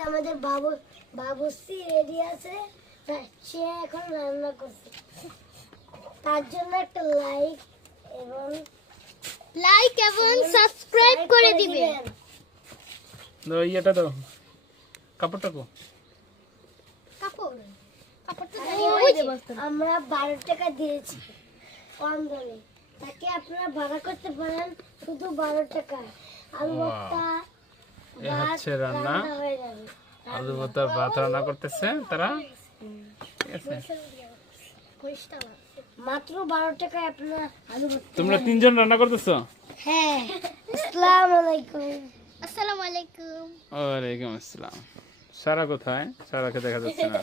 আমাদের বাবুসি রেডি আছে, সে এখন রান্না করছে। তার জন্য একটা লাইক এবং সাবস্ক্রাইব করে দিবেন। ইয়েটা দাও, কাপড়টা কো আমরা 12 টাকা দিয়েছি কম দামে, তাকে আপনারা ভাড়া করতে পারেন শুধু 12 টাকা। আলু ভর্তা রান্না হয়ে যাবে। আলু ভর্তা ভাত রান্না করতেছে তারা, ঠিক আছে? মাত্র 12 টাকায় আপনারা আলু ভর্তা। তোমরা তিনজন রান্না করতেছো? হ্যাঁ। আসসালামু আলাইকুম। আসসালামু আলাইকুম। ওয়ালাইকুম আসসালাম। সারা কোথায়? সারাকে দেখা যাচ্ছে না।